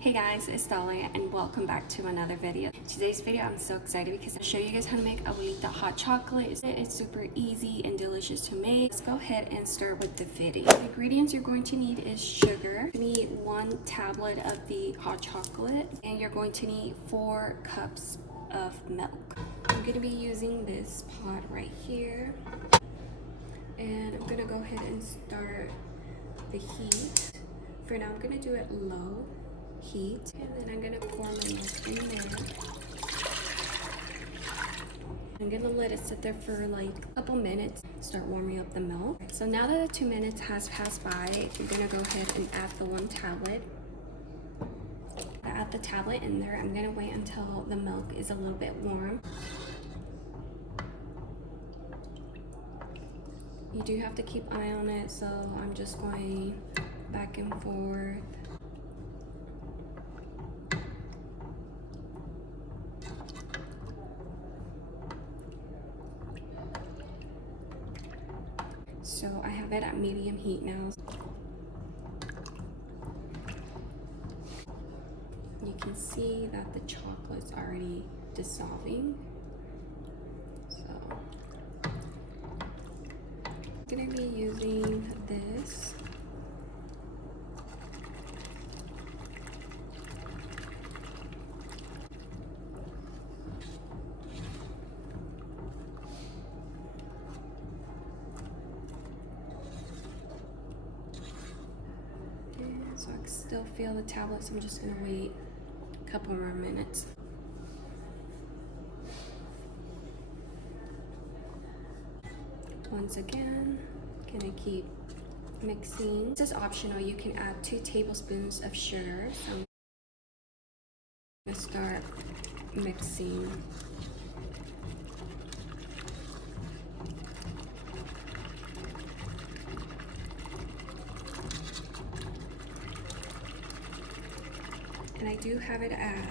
Hey guys, it's Dahlia and welcome back to another video. Today's video I'm so excited because I'll show you guys how to make Abuelita hot chocolate. It's super easy and delicious to make. Let's go ahead and start with the video. The ingredients you're going to need is sugar. You need 1 tablet of the hot chocolate and you're going to need 4 cups of milk. I'm going to be using this pot right here and I'm going to go ahead and start the heat. For now I'm going to do it low heat, and then I'm gonna pour my milk in there. I'm gonna let it sit there for like a couple minutes, start warming up the milk. So now that the 2 minutes has passed by, I'm gonna go ahead and add the 1 tablet. I add the tablet in there. I'm gonna wait until the milk is a little bit warm. You do have to keep eye on it, so I'm just going back and forth. So I have it at medium heat now. You can see that the chocolate's already dissolving. So I'm gonna be using this. So I can still feel the tablet, so I'm just gonna wait a couple more minutes. Once again, gonna keep mixing. This is optional. You can add 2 tablespoons of sugar. So I'm gonna start mixing. And I do have it at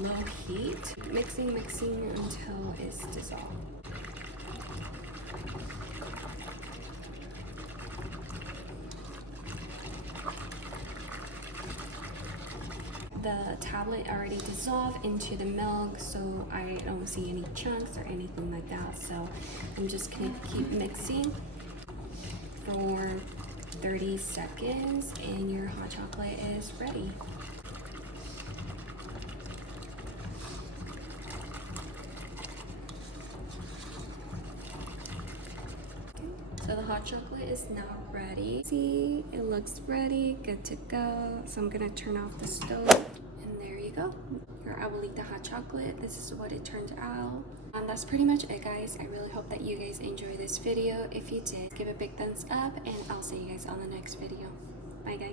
low heat. Mixing until it's dissolved. The tablet already dissolved into the milk, so I don't see any chunks or anything like that. So I'm just gonna keep mixing for 30 seconds and your hot chocolate is ready. So the hot chocolate is now ready. See, it looks ready, good to go. So I'm gonna turn off the stove and there you go. Your Abuelita hot chocolate. This is what it turned out. And that's pretty much it, guys. I really hope that you guys enjoyed this video. If you did, give a big thumbs up and I'll see you guys on the next video. Bye, guys.